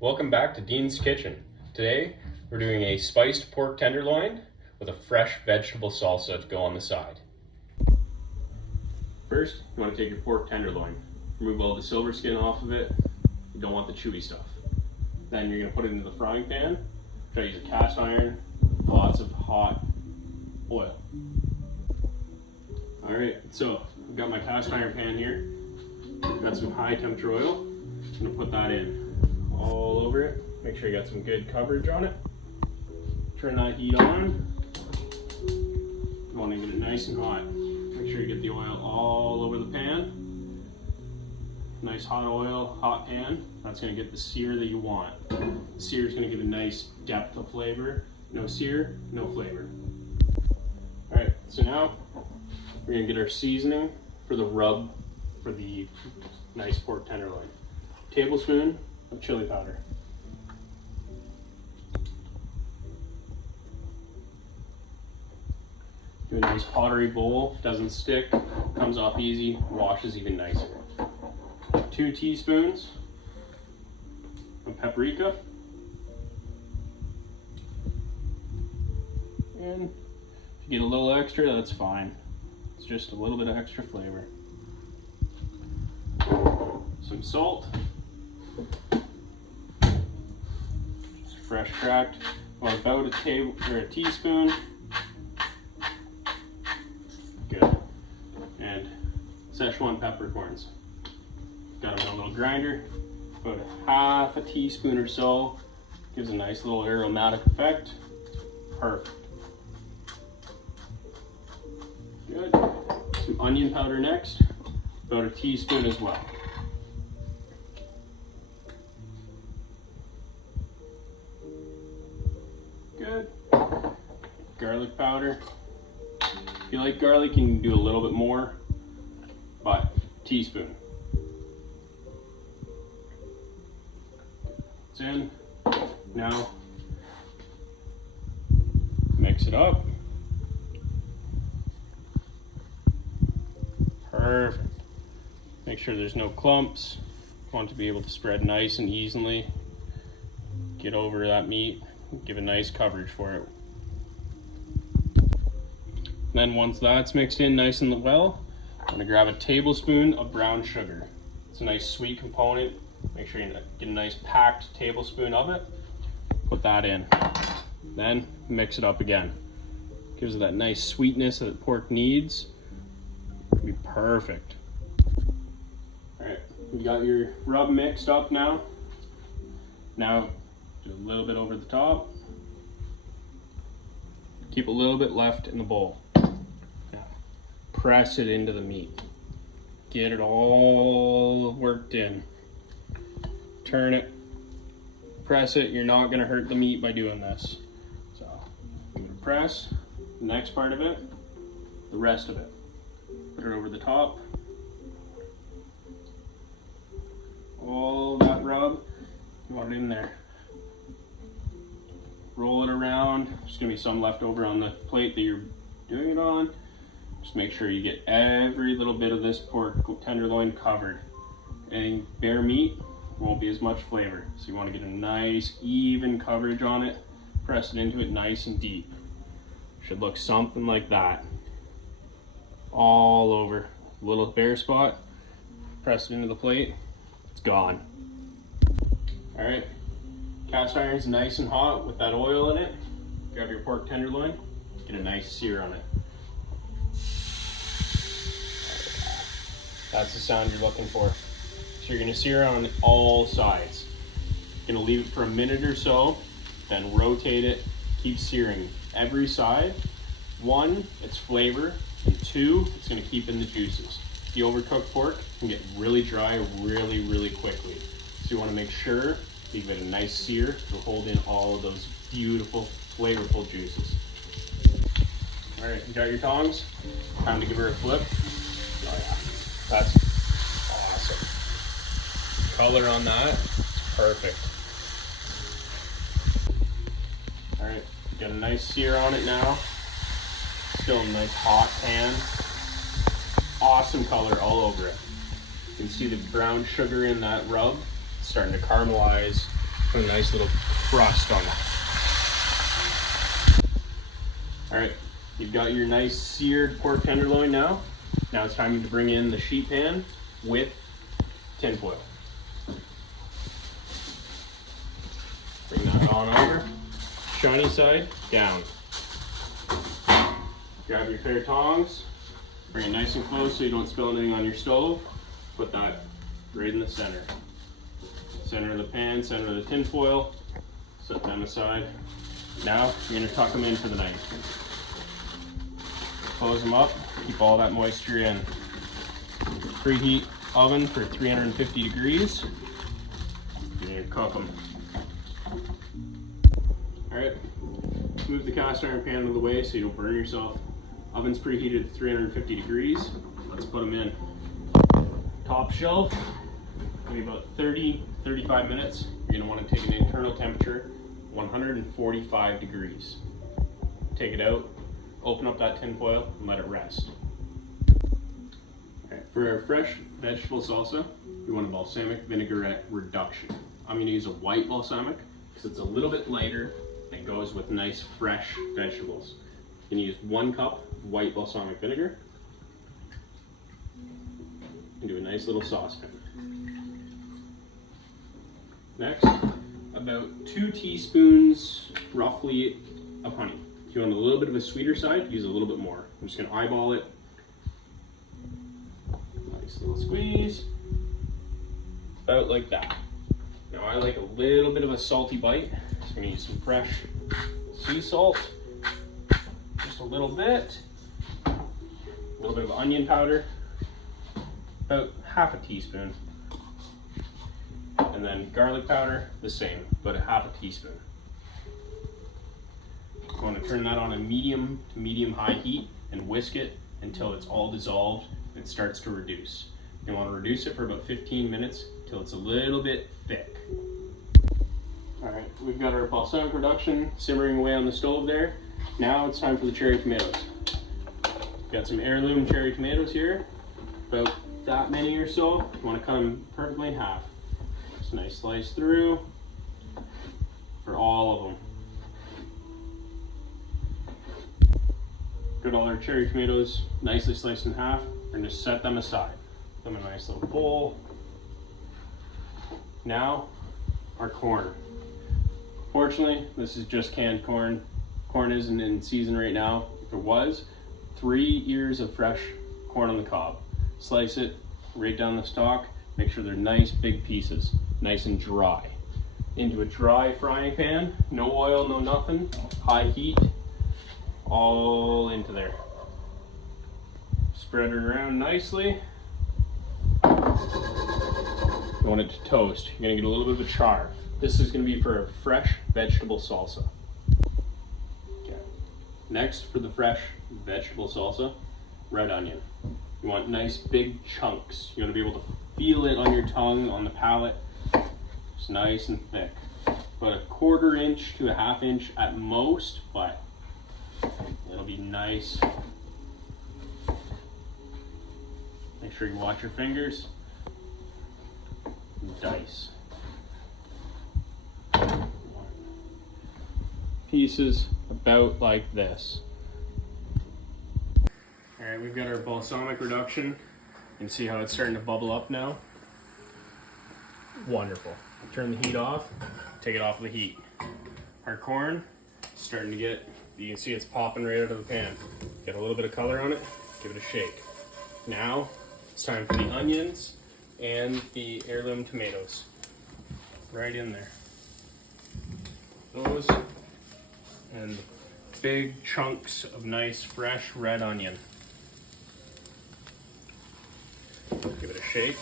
Welcome back to Dean's Kitchen. Today we're doing a spiced pork tenderloin with a fresh vegetable salsa to go on the side. First, you want to take your pork tenderloin, remove all the silver skin off of it. You don't want the chewy stuff. Then you're going to put it into the frying pan. Try to use a cast iron, lots of hot oil. Alright, so I've got my cast iron pan here. Got some high temperature oil. I'm going to put that in all over it. Make sure you got some good coverage on it. Turn that heat on. You want to get it nice and hot. Make sure you get the oil all over the pan. Nice hot oil, hot pan. That's going to get the sear that you want. The sear is going to give a nice depth of flavor. No sear, no flavor. Alright, so now we're going to get our seasoning for the rub for the nice pork tenderloin. Tablespoon of chili powder. Do a nice pottery bowl, doesn't stick, comes off easy, washes even nicer. 2 teaspoons of paprika. And if you get a little extra, that's fine. It's just a little bit of extra flavor. Some salt. Just fresh cracked, or about a teaspoon. Good. And Szechuan peppercorns. Got them in a little grinder. About a half a teaspoon or so. Gives a nice little aromatic effect. Perfect. Good. Some onion powder next. About a teaspoon as well. Good. Garlic powder. If you like garlic, you can do a little bit more, but teaspoon. It's in. Now, mix it up. Perfect. Make sure there's no clumps. Want to be able to spread nice and easily. Get over that meat. Give a nice coverage for it. Then once that's mixed in nice and well, I'm going to grab a tablespoon of brown sugar. It's a nice sweet component. Make sure you get a nice packed tablespoon of it. Put that in. Then mix it up again. Gives it that nice sweetness that the pork needs. It'll be perfect. Alright, you got your rub mixed up now. Now do a little bit over the top. Keep a little bit left in the bowl. Now, press it into the meat. Get it all worked in. Turn it. Press it. You're not going to hurt the meat by doing this. So, I'm going to press the next part of it, the rest of it. Put it over the top. All that rub, you want it in there. Roll it around. There's going to be some left over on the plate that you're doing it on. Just make sure you get every little bit of this pork tenderloin covered. And bare meat won't be as much flavor. So you want to get a nice even coverage on it. Press it into it nice and deep. Should look something like that. All over. A little bare spot. Press it into the plate. It's gone. Alright. Cast iron's nice and hot with that oil in it. Grab your pork tenderloin, get a nice sear on it. That's the sound you're looking for. So you're gonna sear on all sides. You're gonna leave it for a minute or so, then rotate it, keep searing every side. 1, it's flavor, and 2, it's gonna keep in the juices. The overcooked pork can get really dry really quickly. So you wanna make sure you give it a nice sear to hold in all of those beautiful, flavorful juices. All right, you got your tongs? Time to give her a flip. Oh yeah, that's awesome. Color on that, it's perfect. All right, got a nice sear on it now. Still a nice hot pan. Awesome color all over it. You can see the brown sugar in that rub. It's starting to caramelize. Put a nice little crust on that. All right, you've got your nice seared pork tenderloin now. Now it's time to bring in the sheet pan with tin foil. Bring that on over. Shiny side down. Grab your pair of tongs. Bring it nice and close so you don't spill anything on your stove. Put that right in the center. Center of the pan, center of the tin foil. Set them aside. Now you're going to tuck them in for the night. Close them up, keep all that moisture in. Preheat oven for 350 degrees. You're going to cook them. Alright, move the cast iron pan out of the way so you don't burn yourself. Oven's preheated at 350 degrees. Let's put them in. Top shelf, maybe about 30-35 minutes. You're going to want to take an internal temperature, 145 degrees. Take it out, open up that tin foil, and let it rest. Okay, for our fresh vegetable salsa, we want a balsamic vinaigrette reduction. I'm going to use a white balsamic because it's a little bit lighter and goes with nice fresh vegetables. You can use 1 cup of white balsamic vinegar and do a nice little saucepan. Next, about 2 teaspoons roughly of honey. If you want a little bit of a sweeter side, use a little bit more. I'm just going to eyeball it. Nice little squeeze. About like that. Now I like a little bit of a salty bite, so I'm going to use some fresh sea salt. Just a little bit. A little bit of onion powder. About half a teaspoon. And then garlic powder, the same, about a half a teaspoon. You want to turn that on a medium to medium-high heat and whisk it until it's all dissolved and it starts to reduce. You want to reduce it for about 15 minutes till it's a little bit thick. All right, we've got our balsamic reduction simmering away on the stove there. Now it's time for the cherry tomatoes. Got some heirloom cherry tomatoes here, about that many or so. You want to cut them perfectly in half. Just a nice slice through for all of them. Got all our cherry tomatoes nicely sliced in half. We're going to set them aside. Put them in a nice little bowl. Now, our corn. Fortunately, this is just canned corn. Corn isn't in season right now. If it was, 3 ears of fresh corn on the cob. Slice it right down the stalk. Make sure they're nice big pieces, nice and dry. Into a dry frying pan, no oil, no nothing, high heat, all into there. Spread it around nicely. You want it to toast. You're gonna get a little bit of a char. This is gonna be for a fresh vegetable salsa. Okay. Next, for the fresh vegetable salsa, red onion. You want nice big chunks. You want to be able to feel it on your tongue, on the palate. It's nice and thick. About a 1/4 inch to a 1/2 inch at most, but it'll be nice. Make sure you watch your fingers. Dice. Pieces about like this. All right, we've got our balsamic reduction. You can see how it's starting to bubble up now. Wonderful. Turn the heat off, take it off the heat. Our corn is starting to get, you can see it's popping right out of the pan. Get a little bit of color on it, give it a shake. Now, it's time for the onions and the heirloom tomatoes. Right in there. Those and big chunks of nice fresh red onion. Give it a shake.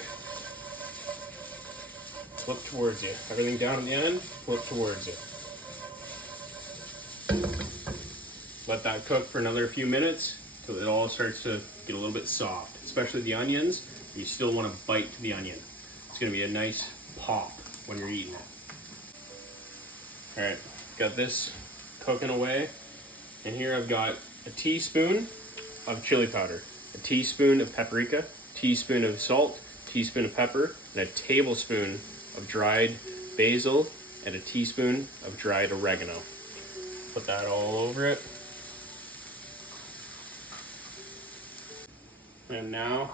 Flip towards you. Everything down at the end, flip towards you. Let that cook for another few minutes till it all starts to get a little bit soft. Especially the onions, you still want to bite to the onion. It's going to be a nice pop when you're eating it. Alright, got this cooking away. And here I've got a teaspoon of chili powder, a teaspoon of paprika, teaspoon of salt, teaspoon of pepper, and a tablespoon of dried basil and a teaspoon of dried oregano. Put that all over it. And now,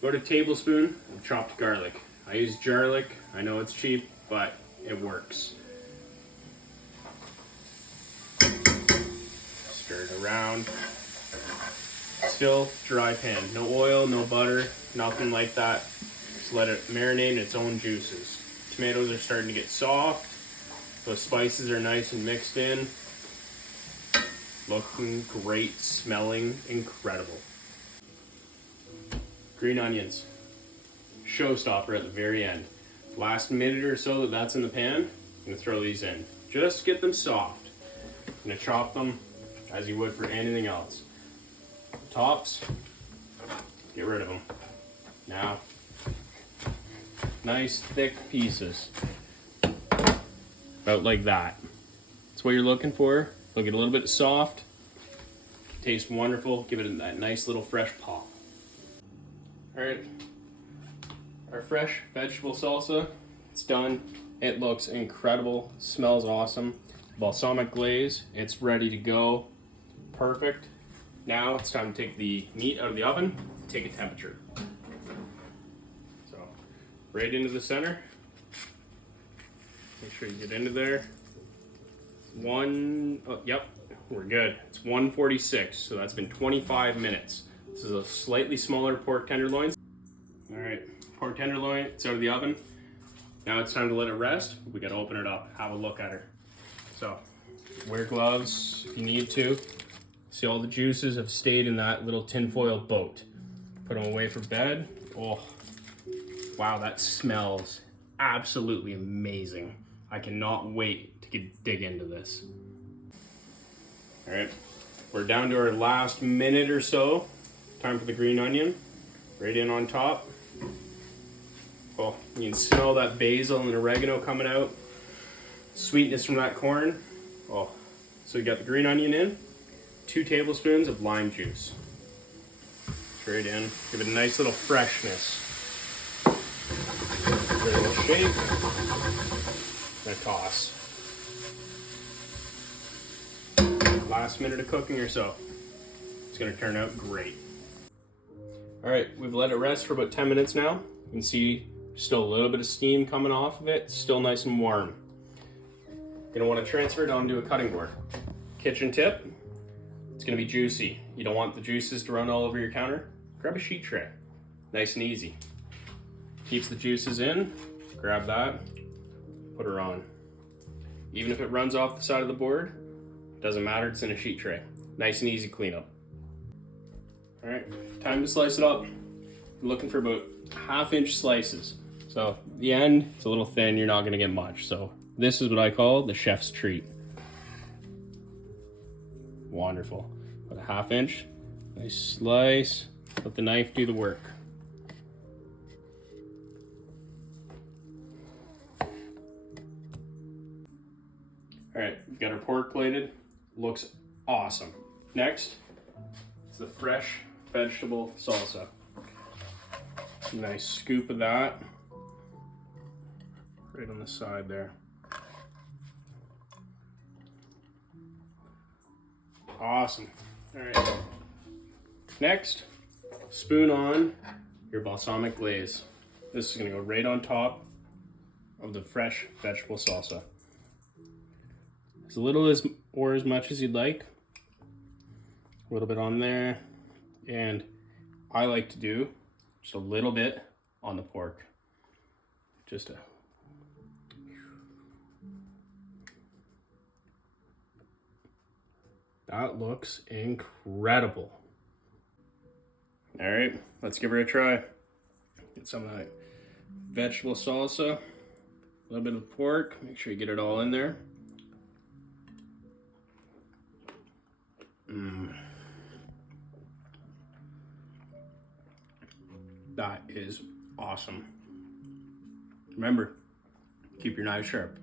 about a tablespoon of chopped garlic. I use garlic. I know it's cheap, but it works. Stir it around. Still dry pan. No oil, no butter, nothing like that. Just let it marinate in its own juices. Tomatoes are starting to get soft. Those spices are nice and mixed in. Looking great, smelling incredible. Green onions. Showstopper at the very end. Last minute or so that's in the pan, I'm gonna throw these in. Just get them soft. I'm gonna chop them as you would for anything else. Tops, get rid of them. Now, nice thick pieces. About like that. That's what you're looking for. They'll get a little bit soft. Tastes wonderful. Give it that nice little fresh pop. All right, our fresh vegetable salsa, it's done. It looks incredible, smells awesome. Balsamic glaze, it's ready to go. Perfect. Now it's time to take the meat out of the oven, take a temperature. So, right into the center. Make sure you get into there. Yep, we're good. It's 146, so that's been 25 minutes. This is a slightly smaller pork tenderloin. All right, pork tenderloin, it's out of the oven. Now it's time to let it rest. We gotta open it up, have a look at her. So, wear gloves if you need to. See, all the juices have stayed in that little tinfoil boat. Put them away for bed. Oh, wow, that smells absolutely amazing. I cannot wait to dig into this. All right, we're down to our last minute or so. Time for the green onion, right in on top. Oh, you can smell that basil and oregano coming out. Sweetness from that corn. Oh, so you got the green onion in. 2 tablespoons of lime juice. Straight in, give it a nice little freshness. Give it a little shake, and a toss. Last minute of cooking or so. It's gonna turn out great. All right, we've let it rest for about 10 minutes now. You can see still a little bit of steam coming off of it, still nice and warm. You're gonna wanna transfer it onto a cutting board. Kitchen tip, it's gonna be juicy. You don't want the juices to run all over your counter. Grab a sheet tray, nice and easy. Keeps the juices in, grab that, put her on. Even if it runs off the side of the board, doesn't matter, it's in a sheet tray. Nice and easy cleanup. All right, time to slice it up. I'm looking for about 1/2-inch slices. So the end, it's a little thin, you're not gonna get much. So this is what I call the chef's treat. Wonderful. About 1/2 inch, nice slice. Let the knife do the work. All right, we've got our pork plated. Looks awesome. Next is the fresh vegetable salsa. Nice scoop of that. Right on the side there. Awesome. All right. Next, spoon on your balsamic glaze. This is gonna go right on top of the fresh vegetable salsa. As little as or as much as you'd like. A little bit on there. And I like to do just a little bit on the pork. Just a that looks incredible. All right, let's give her a try. Get some of that vegetable salsa, a little bit of pork. Make sure you get it all in there. That is awesome. Remember, keep your knives sharp.